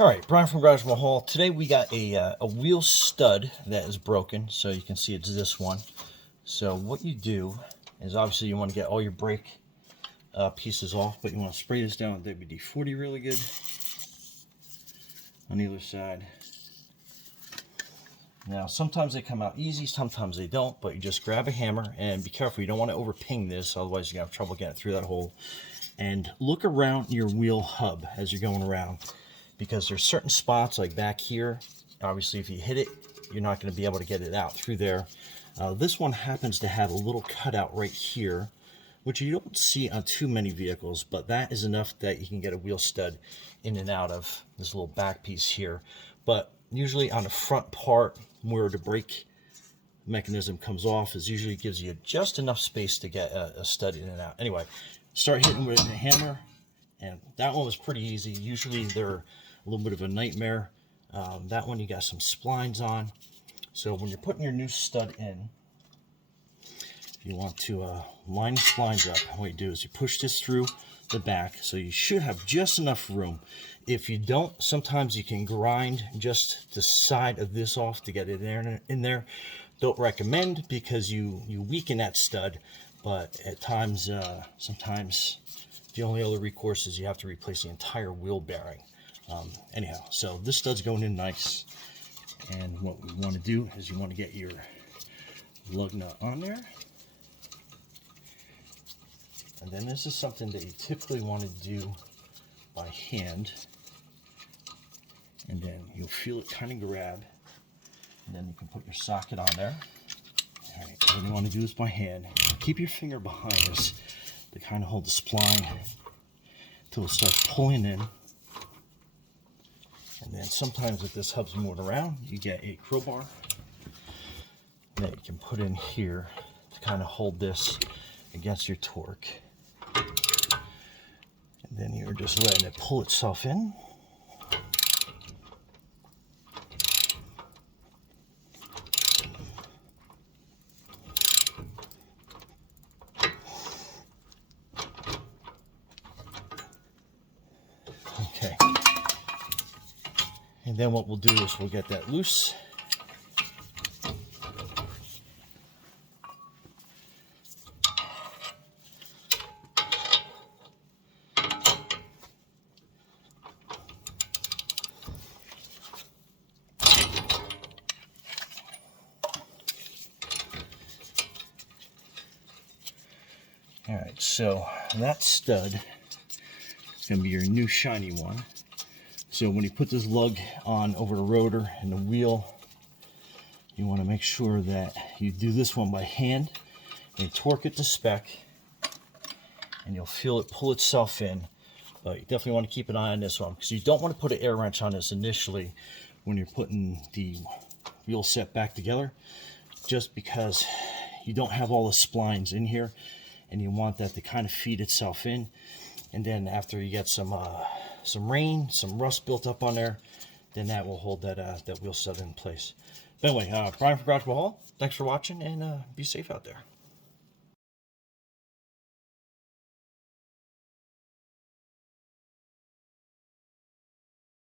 All right, Brian from Garage Mahal. Today we got a wheel stud that is broken, so you can see it's this one. So what you do is obviously you want to get all your brake pieces off, but you want to spray this down with WD-40 really good on either side. Now sometimes they come out easy, sometimes they don't, but you just grab a hammer and be careful. You don't want to over ping this, otherwise you're going to have trouble getting through that hole. And look around your wheel hub as you're going around, because there's certain spots like back here. Obviously if you hit it, you're not going to be able to get it out through there. This one happens to have a little cutout right here, which you don't see on too many vehicles, but that is enough that you can get a wheel stud in and out of this little back piece here. But usually on the front part where the brake mechanism comes off is usually gives you just enough space to get a stud in and out. Anyway, start hitting with a hammer, and that one was pretty easy. Usually they're a little bit of a nightmare. That one you got some splines on. So when you're putting your new stud in, you want to line the splines up. What you do is you push this through the back, so you should have just enough room. If you don't, sometimes you can grind just the side of this off to get it in there. Don't recommend, because you weaken that stud, but at times, sometimes the only other recourse is you have to replace the entire wheel bearing. Anyhow, so this stud's going in nice, and what we want to do is you want to get your lug nut on there. And then this is something that you typically want to do by hand. And then you'll feel it kind of grab. And then you can put your socket on there. All right, what you want to do is by hand. Keep your finger behind this to kind of hold the spline until it starts pulling in. And then sometimes if this hub's moving around, you get a crowbar that you can put in here to kind of hold this against your torque. And then you're just letting it pull itself in. Okay. And then what we'll do is we'll get that loose. All right, so that stud is going to be your new shiny one. So when you put this lug on over the rotor and the wheel, you want to make sure that you do this one by hand and torque it to spec, and you'll feel it pull itself in. But you definitely want to keep an eye on this one, because you don't want to put an air wrench on this initially when you're putting the wheel set back together, just because you don't have all the splines in here, and you want that to kind of feed itself in. And then after you get some rain, some rust built up on there, then that will hold that wheel stud in place. But anyway, Brian from Garage Mahal, thanks for watching, and be safe out there.